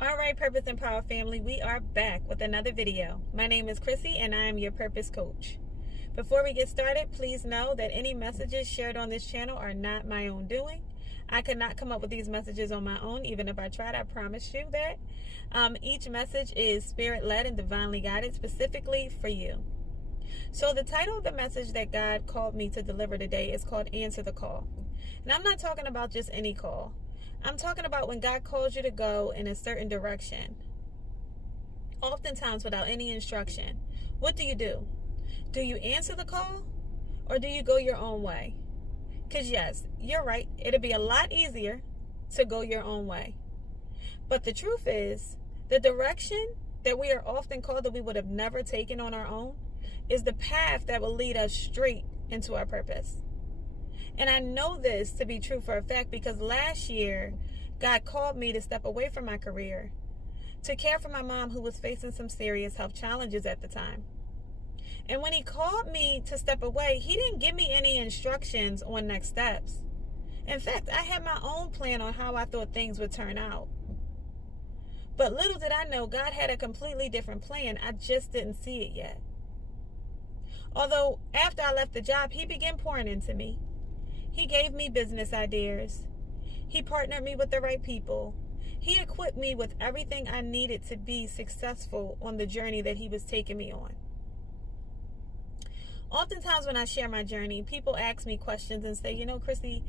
All right, Purpose and Power family, we are back with another video. My name is Chrissy and I am your purpose coach. Before we get started, please know that any messages shared on this channel are not my own doing. I could not come up with these messages on my own, even if I tried. I promise you that. Each message is spirit-led and divinely guided specifically for you. So the title of the message that God called me to deliver today is called Answer the Call. And I'm not talking about just any call. I'm talking about when God calls you to go in a certain direction, oftentimes without any instruction. What do? Do you answer the call or do you go your own way? Because yes, you're right. It'll be a lot easier to go your own way. But the truth is, the direction that we are often called that we would have never taken on our own is the path that will lead us straight into our purpose. And I know this to be true for a fact because last year, God called me to step away from my career to care for my mom who was facing some serious health challenges at the time. And when he called me to step away, he didn't give me any instructions on next steps. In fact, I had my own plan on how I thought things would turn out. But little did I know, God had a completely different plan. I just didn't see it yet. Although after I left the job, he began pouring into me. He gave me business ideas. He partnered me with the right people. He equipped me with everything I needed to be successful on the journey that he was taking me on. Oftentimes when I share my journey, people ask me questions and say, Chrissy,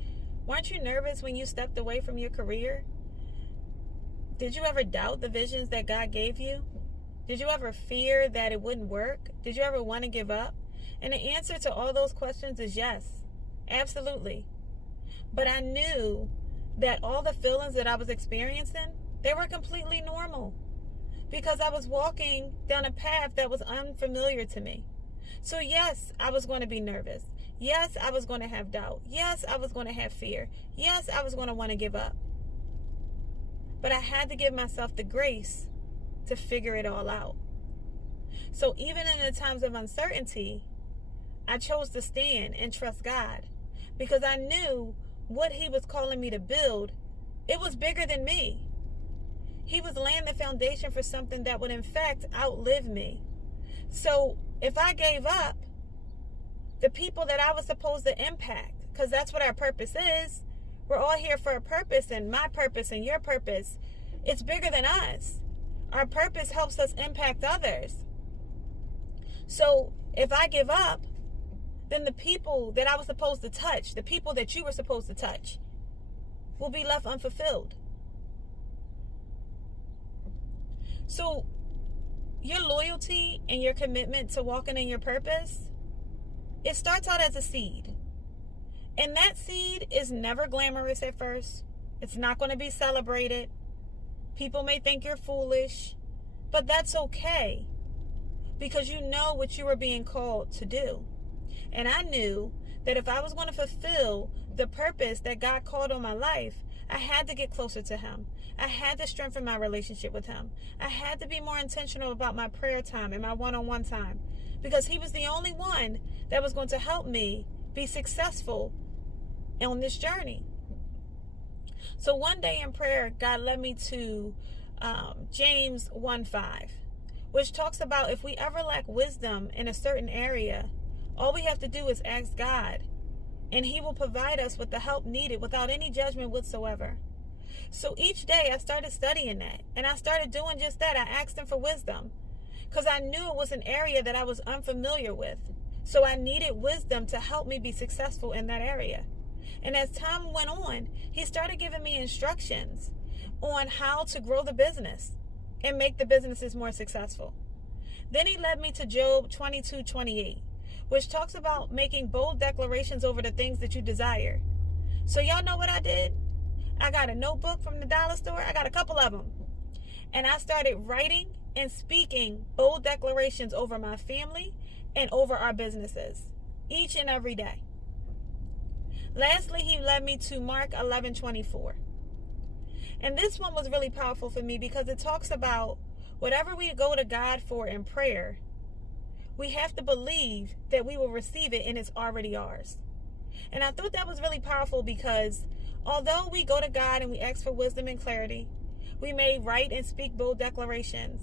weren't you nervous when you stepped away from your career? Did you ever doubt the visions that God gave you? Did you ever fear that it wouldn't work? Did you ever want to give up? And the answer to all those questions is yes. Absolutely. But I knew that all the feelings that I was experiencing, they were completely normal because I was walking down a path that was unfamiliar to me. So yes, I was going to be nervous. Yes, I was going to have doubt. Yes, I was going to have fear. Yes, I was going to want to give up. But I had to give myself the grace to figure it all out. So even in the times of uncertainty, I chose to stand and trust God. Because I knew what he was calling me to build, it was bigger than me. He was laying the foundation for something that would in fact outlive me. So if I gave up, the people that I was supposed to impact, because that's what our purpose is, we're all here for a purpose, and my purpose and your purpose, it's bigger than us. Our purpose helps us impact others. So if I give up, then the people that I was supposed to touch, the people that you were supposed to touch, will be left unfulfilled. So your loyalty and your commitment to walking in your purpose, it starts out as a seed. And that seed is never glamorous at first. It's not going to be celebrated. People may think you're foolish, but that's okay because you know what you are being called to do. And I knew that if I was going to fulfill the purpose that God called on my life, I had to get closer to him. I had to strengthen my relationship with him. I had to be more intentional about my prayer time and my one-on-one time because he was the only one that was going to help me be successful on this journey. So one day in prayer, God led me to James 1:5, which talks about if we ever lack wisdom in a certain area, all we have to do is ask God, and he will provide us with the help needed without any judgment whatsoever. So each day I started studying that, and I started doing just that. I asked him for wisdom because I knew it was an area that I was unfamiliar with. So I needed wisdom to help me be successful in that area. And as time went on, he started giving me instructions on how to grow the business and make the businesses more successful. Then he led me to Job 22:28. Which talks about making bold declarations over the things that you desire. So y'all know what I did? I got a notebook from the dollar store. I got a couple of them. And I started writing and speaking bold declarations over my family and over our businesses each and every day. Lastly, he led me to Mark 11:24. And this one was really powerful for me because it talks about whatever we go to God for in prayer, we have to believe that we will receive it and it's already ours. And I thought that was really powerful because although we go to God and we ask for wisdom and clarity, We may write and speak bold declarations.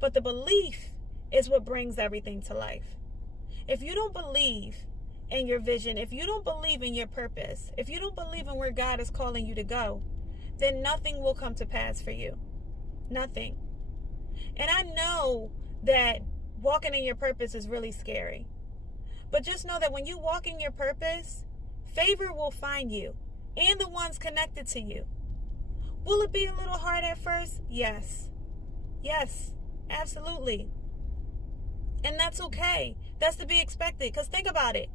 But the belief is what brings everything to life. If you don't believe in your vision, if you don't believe in your purpose, if you don't believe in where God is calling you to go, then nothing will come to pass for you. Nothing. And I know that walking in your purpose is really scary. But just know that when you walk in your purpose, favor will find you and the ones connected to you. Will it be a little hard at first? Yes. Yes, absolutely. And that's okay. That's to be expected. Because think about it.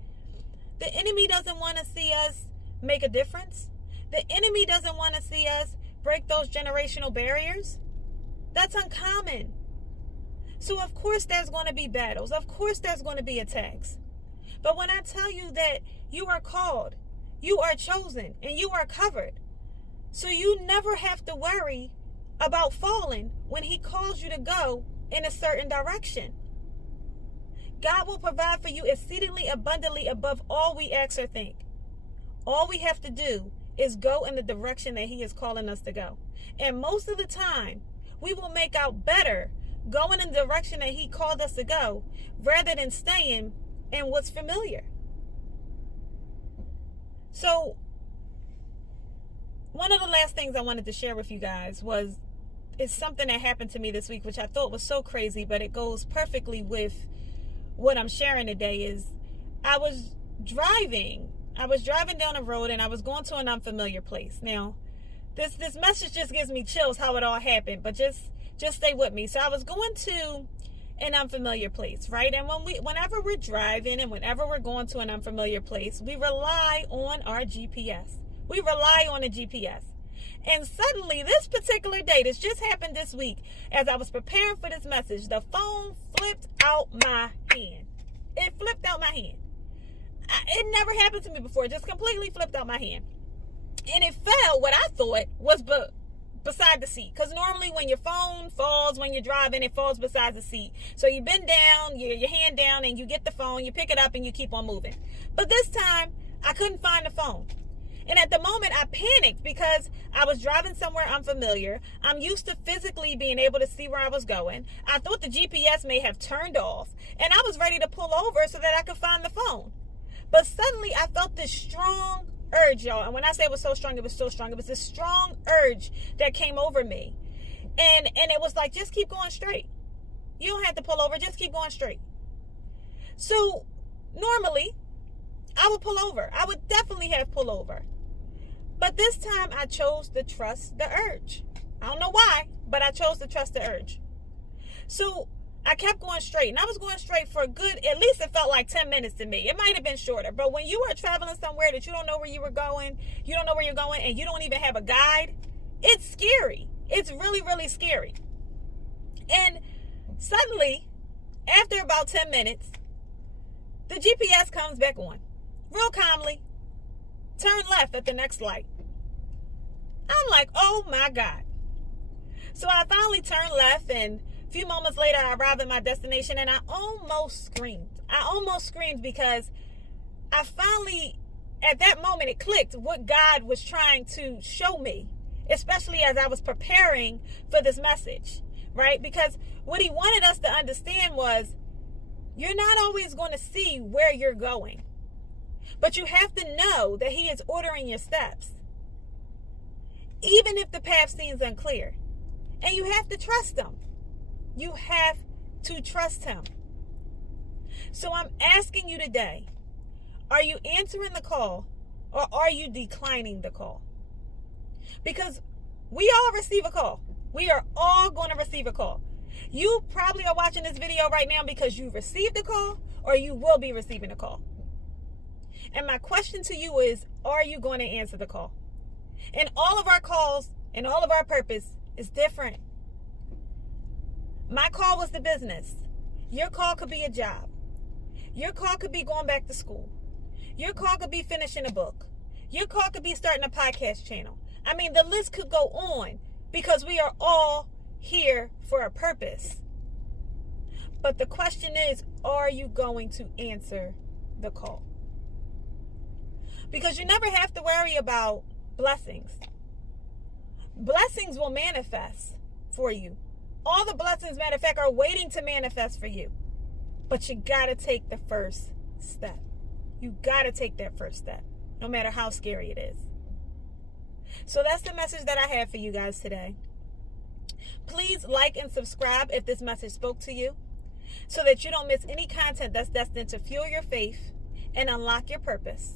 The enemy doesn't want to see us make a difference. The enemy doesn't want to see us break those generational barriers. That's uncommon. So of course there's going to be battles. Of course there's going to be attacks. But when I tell you that you are called, you are chosen, and you are covered, so you never have to worry about falling when he calls you to go in a certain direction. God will provide for you exceedingly abundantly above all we ask or think. All we have to do is go in the direction that he is calling us to go. And most of the time, we will make out better going in the direction that he called us to go rather than staying in what's familiar. So, one of the last things I wanted to share with you guys is something that happened to me this week, which I thought was so crazy, but it goes perfectly with what I'm sharing today. Is I was driving down the road and I was going to an unfamiliar place. Now, this message just gives me chills how it all happened, but just stay with me. So I was going to an unfamiliar place, right? And whenever we're driving and whenever we're going to an unfamiliar place, we rely on our GPS. We rely on the GPS. And suddenly, this particular day, this just happened this week, as I was preparing for this message, the phone flipped out my hand. It flipped out my hand. It never happened to me before. It just completely flipped out my hand. And it fell, what I thought was beside the seat. Because normally when your phone falls when you're driving, it falls beside the seat. So you bend down, your hand down, and you get the phone, you pick it up, and you keep on moving. But this time, I couldn't find the phone. And at the moment, I panicked because I was driving somewhere unfamiliar. I'm used to physically being able to see where I was going. I thought the GPS may have turned off, and I was ready to pull over so that I could find the phone. But suddenly, I felt this strong urge, y'all. And when I say it was so strong, it was so strong. It was this strong urge that came over me. And it was like, just keep going straight. You don't have to pull over. Just keep going straight. So normally, I would pull over. I would definitely have pull over. But this time I chose to trust the urge. I don't know why, but I chose to trust the urge. So I kept going straight, and I was going straight for a good, at least it felt like 10 minutes to me. It might have been shorter, but when you are traveling somewhere that you don't know where you were going, you don't know where you're going, and you don't even have a guide, it's scary. It's really, really scary. And suddenly, after about 10 minutes, the GPS comes back on, real calmly. Turn left at the next light. I'm like, oh my God. So I finally turned left, and a few moments later, I arrived at my destination, and I almost screamed. I almost screamed because I finally, at that moment, it clicked what God was trying to show me, especially as I was preparing for this message, right? Because what he wanted us to understand was, you're not always going to see where you're going. But you have to know that he is ordering your steps, even if the path seems unclear. And you have to trust him. You have to trust him. So I'm asking you today, are you answering the call or are you declining the call? Because we all receive a call. We are all going to receive a call. You probably are watching this video right now because you received a call or you will be receiving a call. And my question to you is, are you going to answer the call? And all of our calls and all of our purpose is different. My call was the business. Your call could be a job. Your call could be going back to school. Your call could be finishing a book. Your call could be starting a podcast channel. I mean, the list could go on because we are all here for a purpose. But the question is, are you going to answer the call? Because you never have to worry about blessings. Blessings will manifest for you. All the blessings, matter of fact, are waiting to manifest for you. But you got to take the first step. You got to take that first step, no matter how scary it is. So that's the message that I have for you guys today. Please like and subscribe if this message spoke to you, so that you don't miss any content that's destined to fuel your faith and unlock your purpose.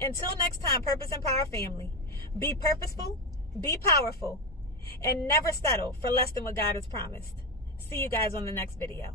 Until next time, Purpose and Power family, be purposeful, be powerful, and never settle for less than what God has promised. See you guys on the next video.